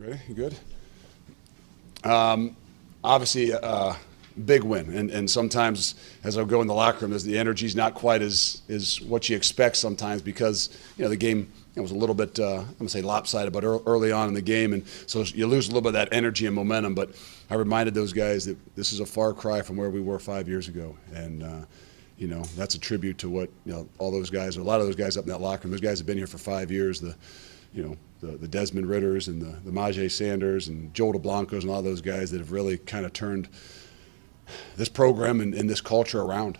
Ready? You good? Obviously, big win. And sometimes as I go in the locker room, the energy's not quite as what you expect sometimes because, the game was a little bit, I'm going to say lopsided, but early on in the game. And so you lose a little bit of that energy and momentum. But I reminded those guys that this is a far cry from where we were 5 years ago. And, that's a tribute to what, all those guys, a lot of those guys up in that locker room, those guys have been here for 5 years. The Desmond Ritters and the Majay Sanders and Joel DeBlancos and all those guys that have really kind of turned this program and this culture around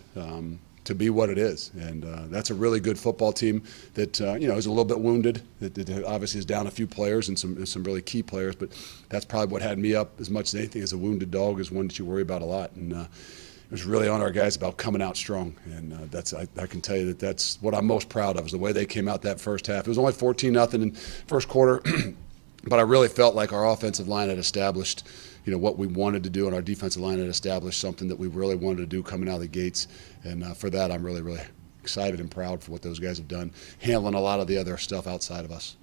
to be what it is. And that's a really good football team that, is a little bit wounded, that obviously is down a few players and some really key players. But that's probably what had me up as much as anything. As a wounded dog is one that you worry about a lot. And it was really on our guys about coming out strong. And I can tell you that's what I'm most proud of is the way they came out that first half. It was only 14-0 in first quarter, but I really felt like our offensive line had established, what we wanted to do, and our defensive line had established something that we really wanted to do coming out of the gates. And for that, I'm really, really excited and proud for what those guys have done, handling a lot of the other stuff outside of us.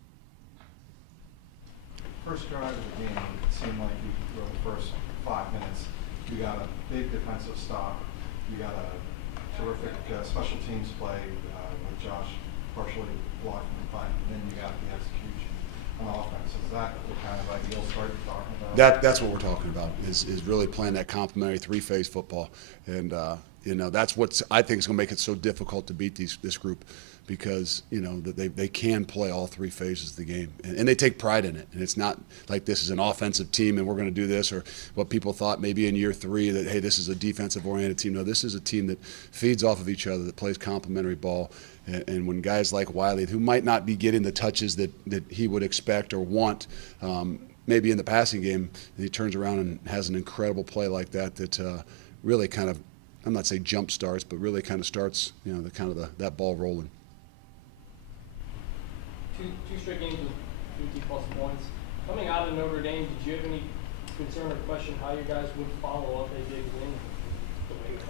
First drive of the game, it seemed like you could go the first 5 minutes. You got a big defensive stop. You got a terrific special teams play with Josh partially blocking the punt, and then you got the execution on offense. Is that the kind of ideal start you're talking about? That's what we're talking about, is really playing that complementary three-phase football. And, that's what I think is going to make it so difficult to beat this group because, that they can play all three phases of the game. And they take pride in it. And it's not like this is an offensive team and we're going to do this, or what people thought maybe in year 3 that, hey, this is a defensive-oriented team. No, this is a team that feeds off of each other, that plays complementary ball. And when guys like Wiley, who might not be getting the touches that he would expect or want, maybe in the passing game, he turns around and has an incredible play like that really kind of, I'm not saying jump starts, but really kind of starts, that ball rolling. Two straight games with 50-plus points. Coming out of Notre Dame, did you have any concern or question how you guys would follow up a big win?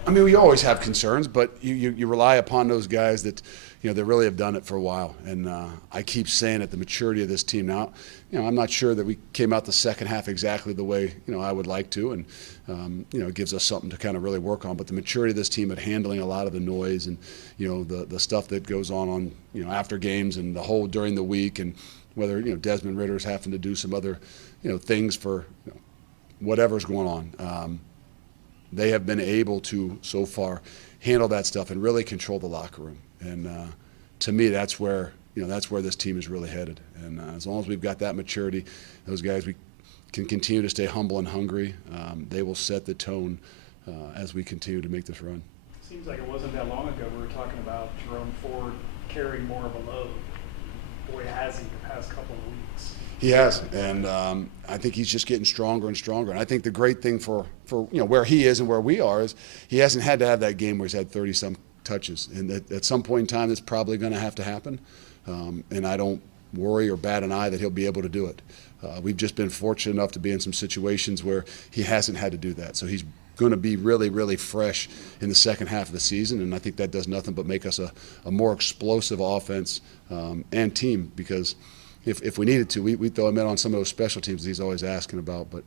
I mean, we always have concerns, but you rely upon those guys that, they really have done it for a while. And I keep saying it, the maturity of this team now, I'm not sure that we came out the second half exactly the way, I would like to. And, it gives us something to kind of really work on. But the maturity of this team at handling a lot of the noise and, the stuff that goes on, after games and the whole during the week, and whether, Desmond Ritter's having to do some other, things for whatever's going on. They have been able to, so far, handle that stuff and really control the locker room. And to me, that's where this team is really headed. And as long as we've got that maturity, those guys, we can continue to stay humble and hungry. They will set the tone as we continue to make this run. Seems like it wasn't that long ago we were talking about Jerome Ford carrying more of a load. Boy, has he the past couple of weeks. He has, and I think he's just getting stronger and stronger. And I think the great thing for where he is and where we are is he hasn't had to have that game where he's had 30-some touches. And at some point in time, it's probably going to have to happen. And I don't worry or bat an eye that he'll be able to do it. We've just been fortunate enough to be in some situations where he hasn't had to do that. So he's going to be really, really fresh in the second half of the season, and I think that does nothing but make us a more explosive offense and team because if we needed to, we'd throw him in on some of those special teams that he's always asking about. But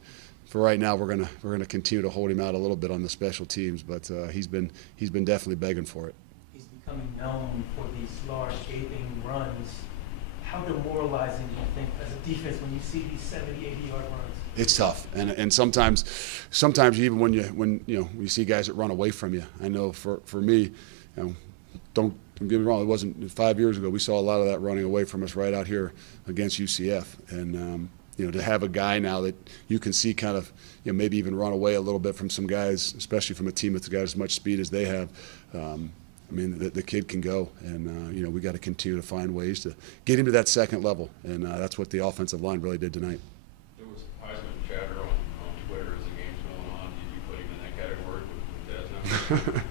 for right now, we're gonna continue to hold him out a little bit on the special teams. But he's been definitely begging for it. He's becoming known for these large gaping runs. How demoralizing do you think as a defense when you see these 70, 80-yard runs? It's tough, and sometimes even when you see guys that run away from you. I know for me, don't get me wrong. It wasn't 5 years ago. We saw a lot of that running away from us right out here against UCF, and to have a guy now that you can see kind of maybe even run away a little bit from some guys, especially from a team that's got as much speed as they have. I mean, the kid can go, and we got to continue to find ways to get him to that second level, and that's what the offensive line really did tonight. There was Heisman chatter on Twitter as the game's going on. Did you put him in that category with Desmond?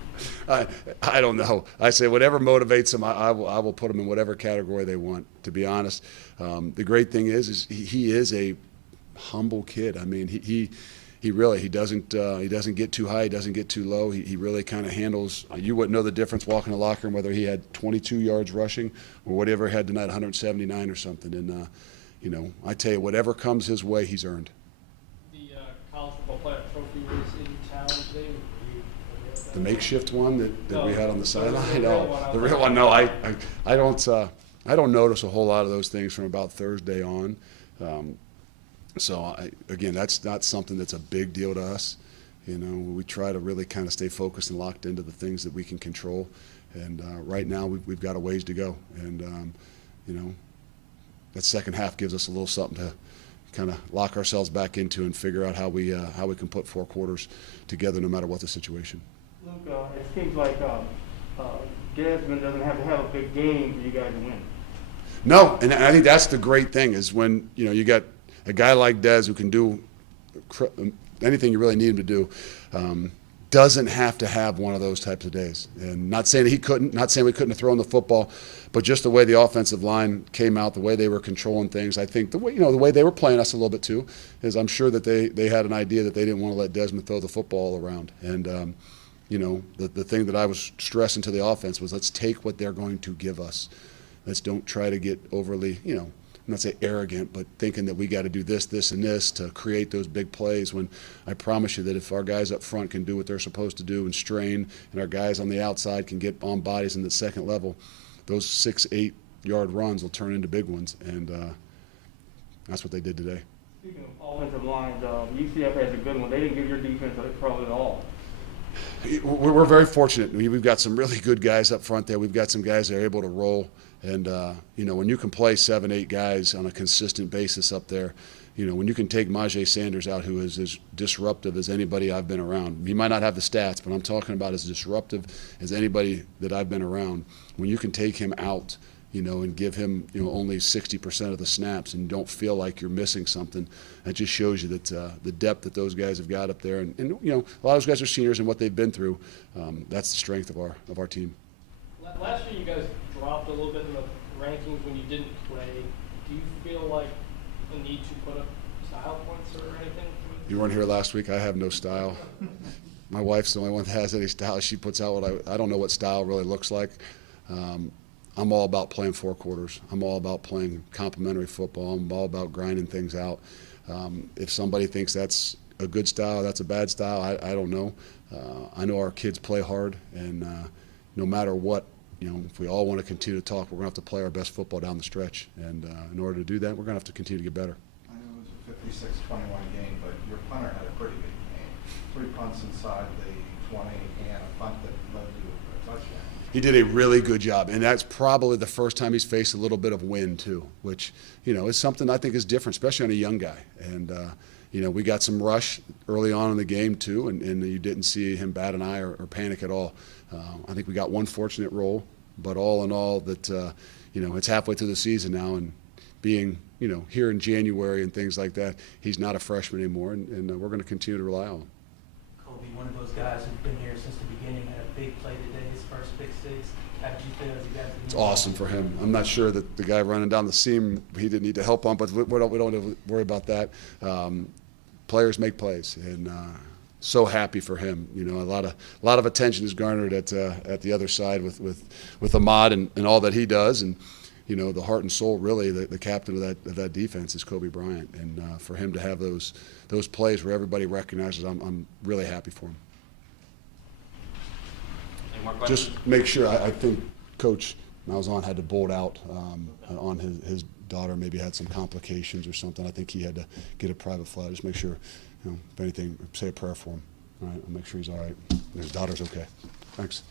I don't know. I say whatever motivates them, I will put them in whatever category they want. To be honest, the great thing is he is a humble kid. I mean, he really doesn't get too high, he doesn't get too low. He really kind of handles. You wouldn't know the difference walking in the locker room whether he had 22 yards rushing or whatever he had tonight, 179 or something. And I tell you, whatever comes his way, he's earned. The college football playoff trophy was in town today. Were you aware of that? The makeshift one that we had on the sideline. The real one. No, the real one. No, I don't notice a whole lot of those things from about Thursday on. So again, that's not something that's a big deal to us. We try to really kind of stay focused and locked into the things that we can control. And right now we've got a ways to go. And that second half gives us a little something to kind of lock ourselves back into and figure out how we can put 4 quarters together no matter what the situation. Luke, it seems like Desmond doesn't have to have a big game for you guys to win. No, and I think that's the great thing is when you got a guy like Des who can do anything you really need him to do, doesn't have to have one of those types of days. And not saying he couldn't, not saying we couldn't have thrown the football, but just the way the offensive line came out, the way they were controlling things, I think the way they were playing us a little bit too, is I'm sure that they had an idea that they didn't want to let Desmond throw the football all around. And the thing that I was stressing to the offense was let's take what they're going to give us. Let's don't try to get overly, I'm not say arrogant, but thinking that we got to do this, this, and this to create those big plays when I promise you that if our guys up front can do what they're supposed to do and strain, and our guys on the outside can get on bodies in the second level, those 6-8 yard runs will turn into big ones, and that's what they did today. Speaking of offensive lines, UCF has a good one. They didn't give your defense a trouble at all. We're very fortunate. We've got some really good guys up front there. We've got some guys that are able to roll. And, when you can play 7-8 guys on a consistent basis up there, when you can take Majay Sanders out, who is as disruptive as anybody I've been around. He might not have the stats, but I'm talking about as disruptive as anybody that I've been around. When you can take him out, and give him, only 60% of the snaps and don't feel like you're missing something, that just shows you that the depth that those guys have got up there. And a lot of those guys are seniors and what they've been through, that's the strength of our team. Last year you guys dropped a little bit in the rankings when you didn't play. Do you feel like a need to put up style points or anything? You weren't here last week. I have no style. My wife's the only one that has any style. She puts out what I don't know what style really looks like. I'm all about playing 4 quarters. I'm all about playing complementary football. I'm all about grinding things out. If somebody thinks that's a good style, that's a bad style, I don't know. I know our kids play hard, and no matter what, if we all want to continue to talk, we're going to have to play our best football down the stretch. And in order to do that, we're going to have to continue to get better. I know it was a 56-21 game, but your punter had a pretty big game. 3 punts inside the 20 and a punt that led to a touchdown. He did a really good job, and that's probably the first time he's faced a little bit of wind too, which, is something I think is different, especially on a young guy. And, we got some rush early on in the game too, and you didn't see him bat an eye or panic at all. I think we got one fortunate roll, but all in all that, it's halfway through the season now, and being, here in January and things like that, he's not a freshman anymore, and we're going to continue to rely on him. Kobe, one of those guys who's been here since the beginning, had a big play today, his first pick 6. How did you feel as you got to It's awesome for him. I'm not sure that the guy running down the seam he didn't need to help on, but we don't have to worry about that. Players make plays, and so happy for him. A lot of attention is garnered at the other side with Ahmad and all that he does, and the heart and soul, really, the captain of that defense is Kobe Bryant, and for him to have those plays where everybody recognizes, I'm really happy for him. Any more questions? Just make sure. I think Coach Malzahn had to bolt out on his daughter. Maybe had some complications or something. I think he had to get a private flight. Just make sure, if anything, say a prayer for him. All right, I'll make sure he's all right. And his daughter's okay. Thanks.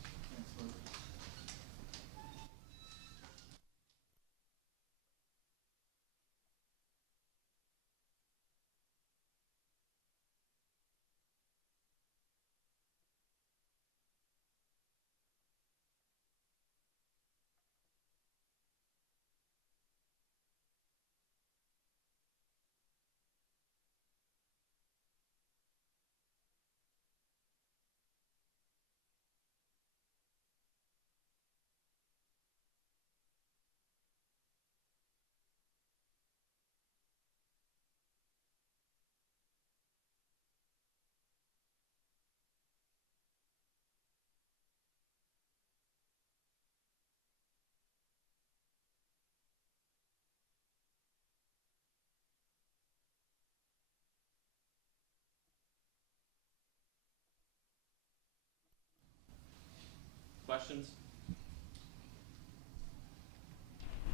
questions?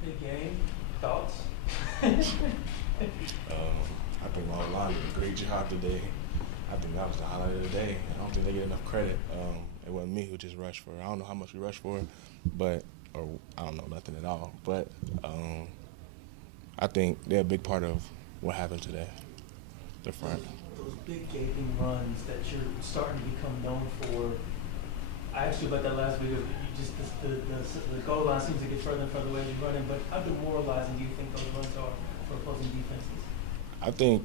Big game. Thoughts? I think my line did a great job today. I think that was the highlight of the day. I don't think they get enough credit. It wasn't me who just rushed for. I don't know how much we rushed for, or I don't know nothing at all. But I think they're a big part of what happened today. The front. Those big gaping runs that you're starting to become known for. I asked you about that last week. You just the goal line seems to get further and further away as you're running. But how demoralizing do you think those runs are for opposing defenses? I think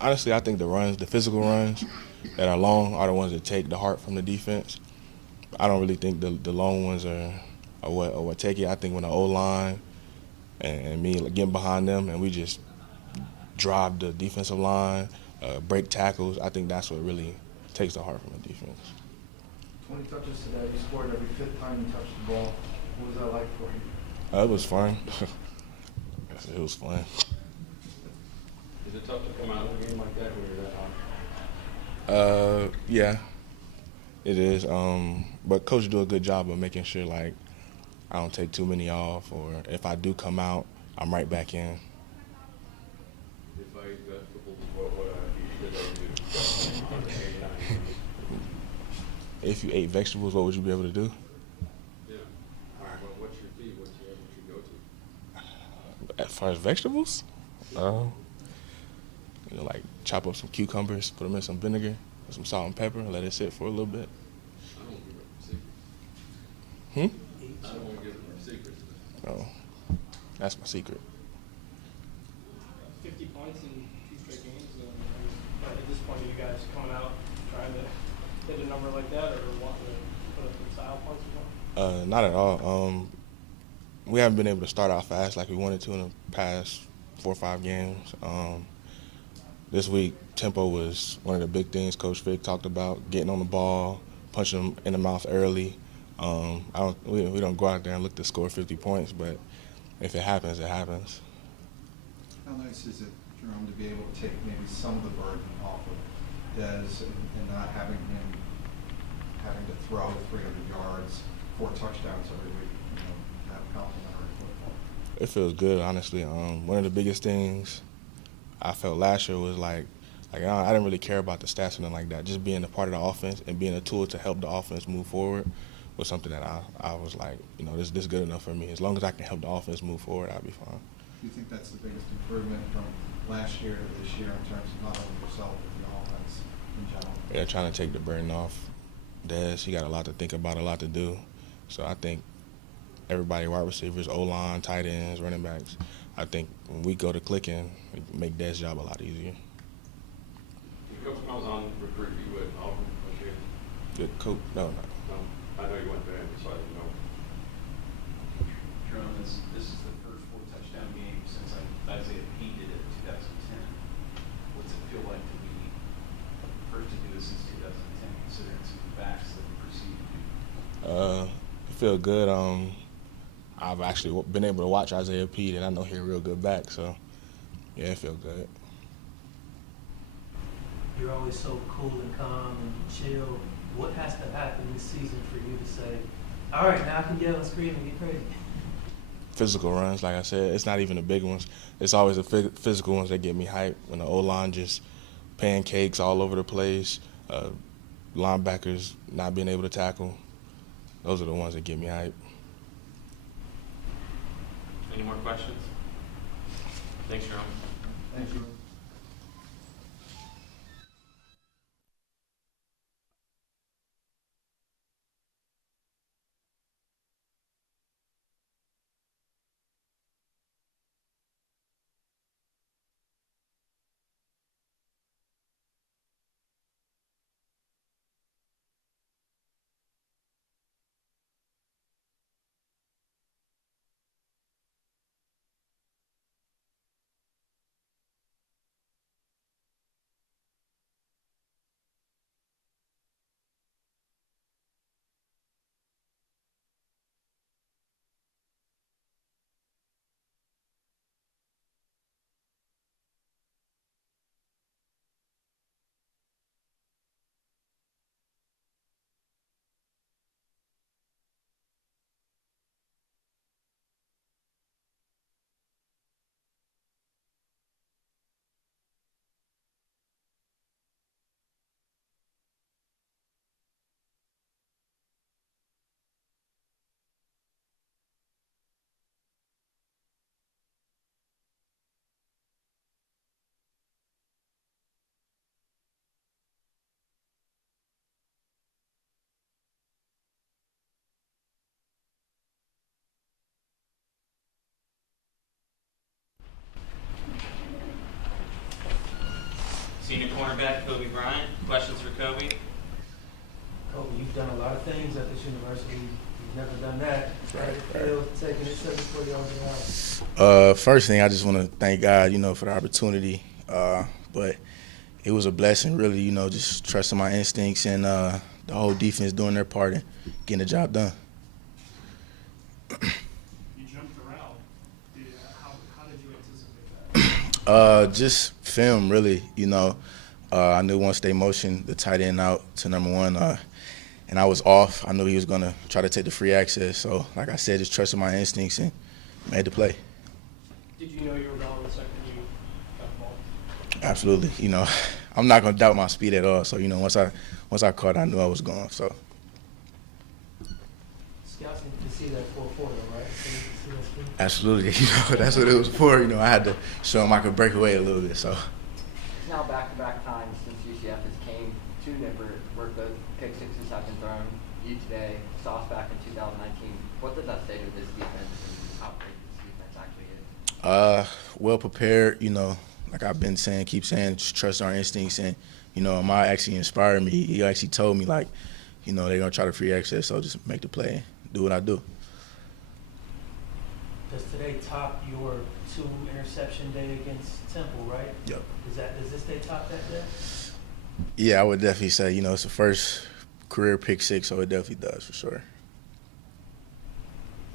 honestly, I think the physical runs that are long are the ones that take the heart from the defense. I don't really think the long ones are what take it. I think when the O-line and me getting behind them and we just drive the defensive line, break tackles, I think that's what really takes the heart from the defense. 20 touches today. You scored every fifth time you touched the ball. What was that like for you? It was fun. It was fun. Is it tough to come out of a game like that when you're that high? Yeah, it is. But coach do a good job of making sure like I don't take too many off, or if I do come out, I'm right back in. If I eat vegetables, what did I do? If you ate vegetables, what would you be able to do? Yeah. All right, well, what's your feed? What's your go-to? As far as vegetables, like chop up some cucumbers, put them in some vinegar, with some salt and pepper, and let it sit for a little bit. I don't give up secrets. Hmm? I don't want to give them secrets. Oh, that's my secret. 50 points in 2 straight games. At this point, are you guys coming out trying to hit a number like that, or wanting to put up some style points or what? Not at all. We haven't been able to start out fast like we wanted to in the past 4 or 5 games. This week, tempo was one of the big things Coach Fick talked about, getting on the ball, punching them in the mouth early. We don't go out there and look to score 50 points, but if it happens, it happens. How nice is it, Jerome, to be able to take maybe some of the burden off of Des and not having him having to throw 300 yards, 4 touchdowns every week, to have complimentary football? It feels good, honestly. One of the biggest things I felt last year was like I didn't really care about the stats or nothing like that. Just being a part of the offense and being a tool to help the offense move forward was something that I was like, this is good enough for me. As long as I can help the offense move forward, I'll be fine. Do you think that's the biggest improvement from last year to this year in terms of not only yourself but the offense in general? Yeah, trying to take the burden off Des. He got a lot to think about, a lot to do. So I think everybody, wide receivers, O-line, tight ends, running backs, I think when we go to clicking, it make Des' job a lot easier. Coach comes on recruit you with Auburn this year. Good coach? No. I know you went there, so I didn't know. Jerome, this is the first 4-touchdown game since Isaiah Pete did it in 2010. What's it feel like to be first to do this since 2010, considering some facts that preceded you? It feel good. I've actually been able to watch Isaiah Pete, and I know he's a real good back, so yeah, it feel good. You're always so cool and calm and chill. What has to happen this season for you to say, all right, now I can yell and scream and be crazy? Physical runs, like I said, it's not even the big ones. It's always the physical ones that get me hyped. When the O-line just pancakes all over the place, linebackers not being able to tackle, those are the ones that get me hyped. Any more questions? Thanks, Jerome. Thank you. cornerback Kobe Bryant. Questions for Kobe? Kobe, you've done a lot of things at this university. You've never done that. Taking it 74 yards an hour. First thing, I just want to thank God, for the opportunity. But it was a blessing, really, just trusting my instincts and the whole defense doing their part and getting the job done. You jumped around. How did you anticipate that? Just film, really. I knew once they motioned the tight end out to number one, and I was off. I knew he was going to try to take the free access. So, like I said, just trusted my instincts and made the play. Did you know you were going the second you got the ball? Absolutely. I'm not going to doubt my speed at all. So, once I caught, I knew I was going. So. Scouts need to see that 4-4, though, right? So you can see that speed. Absolutely. That's what it was for. I had to show them I could break away a little bit. So. It's now back-to-back times since UCF has came to Nippert, where both pick sixes have been thrown. You today, Sauce back in 2019. What does that say to this defense and how great this defense actually is? Well prepared. Like I've been saying, keep saying, just trust our instincts. And Amar actually inspired me. He actually told me they're gonna try to free access, so just make the play, do what I do. Does today top your 2 interception day against Temple, right? Yep. Does this day top that day? Yeah, I would definitely say, it's the first career pick 6, so it definitely does for sure.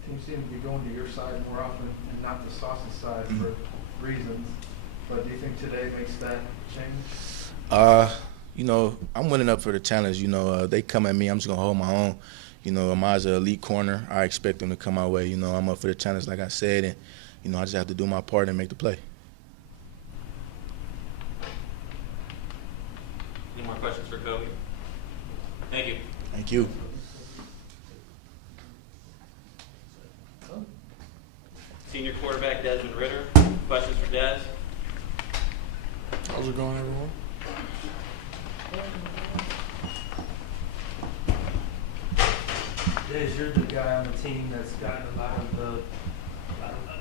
Teams seem to be going to your side more often and not the Sauce's side for reasons. But do you think today makes that change? I'm winning up for the challenge. They come at me, I'm just gonna hold my own. Amar's an elite corner. I expect them to come my way. I'm up for the challenge, like I said, and I just have to do my part and make the play. Any more questions for Kobe? Thank you. Thank you. Senior quarterback Desmond Ritter. Questions for Des? How's it going, everyone? Des, you're the guy on the team that's gotten a lot of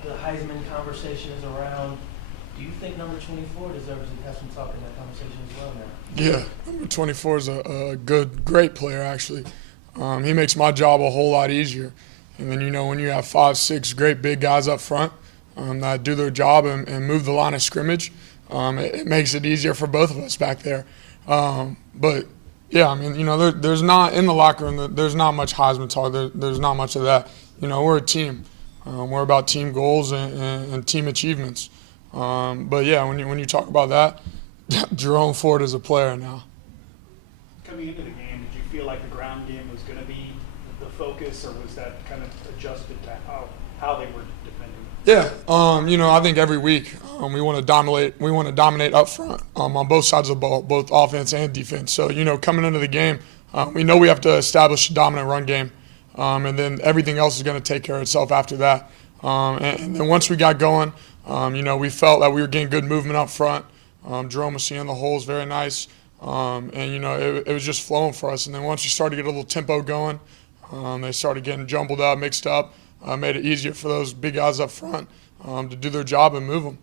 the Heisman conversation is around. Do you think number 24 deserves to have some talk in that conversation as well now? Yeah, number 24 is a great player, actually. He makes my job a whole lot easier. And then, when you have 5, 6 great big guys up front that do their job and move the line of scrimmage, it makes it easier for both of us back there. But, yeah, there's not – in the locker room, there's not much Heisman talk. There's not much of that. We're a team. We're about team goals and team achievements. But, yeah, when you talk about that, Jerome Ford is a player now. Coming into the game, did you feel like the ground game was going to be the focus, or was that kind of adjusted to how they were defending? Yeah, I think every week we want to dominate. We want to dominate up front on both sides of the ball, both offense and defense. So coming into the game, we know we have to establish a dominant run game, and then everything else is going to take care of itself after that. And then once we got going, we felt that we were getting good movement up front. Jerome was seeing the holes very nice, and it was just flowing for us. And then once we started to get a little tempo going, they started getting jumbled up, mixed up. Made it easier for those big guys up front to do their job and move them.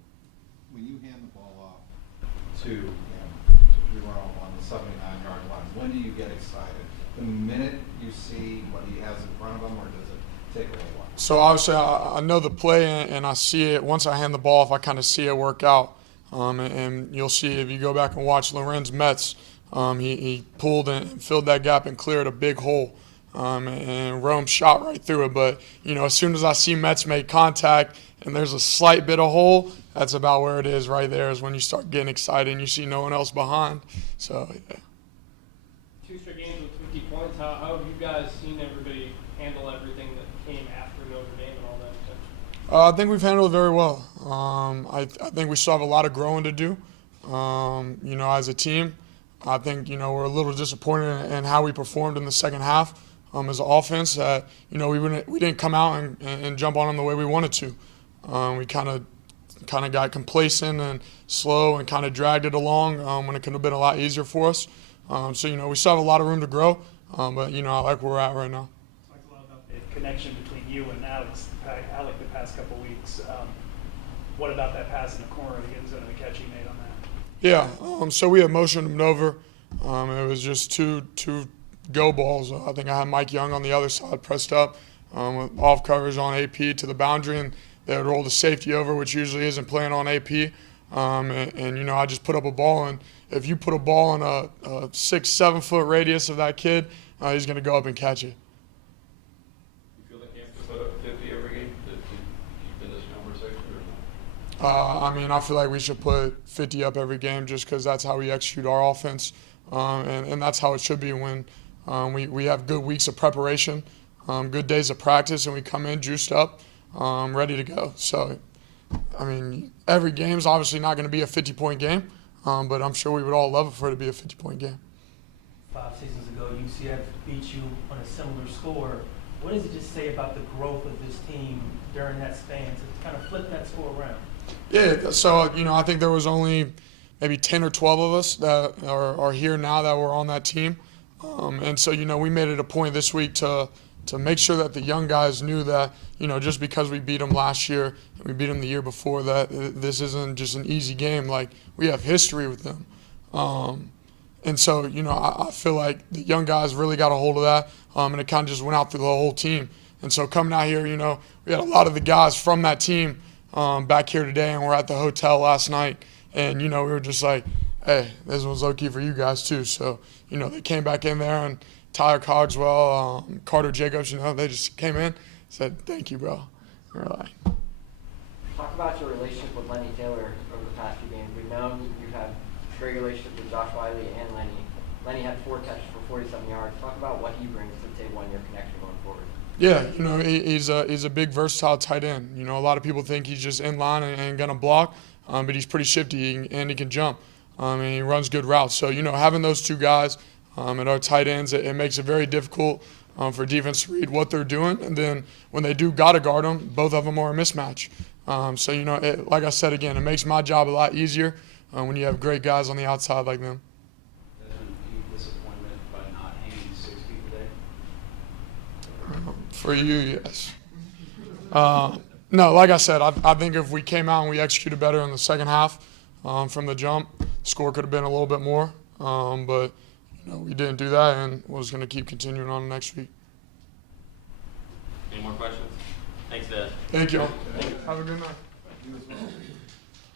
When you hand the ball off to Jerome on the 79-yard line, when do you get excited? The minute you see what he has in front of him, or does it take a little while? So obviously I know the play and I see it. Once I hand the ball off, I kind of see it work out. And you'll see if you go back and watch Lorenz Metz, he pulled and filled that gap and cleared a big hole. And Rome shot right through it. But, as soon as I see Metz make contact and there's a slight bit of hole, that's about where it is right there is when you start getting excited and you see no one else behind. So, yeah. 2 straight games with 50 points. How have you guys seen everybody handle everything that came after Notre Dame and all that? I think we've handled it very well. I think we still have a lot of growing to do, as a team. I think, we're a little disappointed in how we performed in the second half. As an offense, we didn't come out and jump on them the way we wanted to. We kind of got complacent and slow and kind of dragged it along when it could have been a lot easier for us. We still have a lot of room to grow, but I like where we're at right now. Talked a lot about the connection between you and Alex the past couple weeks. What about that pass in the corner of the end zone and the catch he made on that? Yeah, so we had motioned him over. It was just two go balls. I think I had Mike Young on the other side pressed up with off coverage on AP to the boundary, and they would roll the safety over, which usually isn't playing on AP. And I just put up a ball, and if you put a ball in a 6-7 foot radius of that kid, he's going to go up and catch it. You feel like you have to put up 50 every game to keep in this conversation or not? I feel like we should put 50 up every game just because that's how we execute our offense, and that's how it should be when we have good weeks of preparation, good days of practice, and we come in juiced up, ready to go. So, every game's obviously not going to be a 50-point game, but I'm sure we would all love it for it to be a 50-point game. 5 seasons ago, UCF beat you on a similar score. What does it just say about the growth of this team during that span to kind of flip that score around? Yeah, so, I think there was only maybe 10 or 12 of us that are here now that were on that team. And so, we made it a point this week to make sure that the young guys knew that, just because we beat them last year and we beat them the year before, that this isn't just an easy game. Like, we have history with them. And so, I feel like the young guys really got a hold of that, and it kind of just went out through the whole team. And so coming out here, we had a lot of the guys from that team back here today, and we're at the hotel last night. And, we were just like, hey, this one's low-key for you guys too. So, they came back in there, and Tyler Cogswell, Carter Jacobs, they just came in, said, thank you, bro. And we're like. Talk about your relationship with Lenny Taylor over the past few games. We've known you've had a great relationship with Josh Wiley and Lenny. Lenny had 4 catches for 47 yards. Talk about what he brings to the table and your connection going forward. Yeah, he's a big, versatile tight end. A lot of people think he's just in line and going to block, but he's pretty shifty and he can jump. And he runs good routes. So, having those two guys at our tight ends, it makes it very difficult for defense to read what they're doing. And then when they do got to guard them, both of them are a mismatch. So, like I said, again, it makes my job a lot easier when you have great guys on the outside like them. Desmond, any disappointment by not hanging 6 people there? For you, yes. No, like I said, I think if we came out and we executed better in the second half from the jump, the score could have been a little bit more. But, we didn't do that, and we're just going to keep continuing on next week. Any more questions? Thanks, Dad. Thank you. Have a good night. You as well.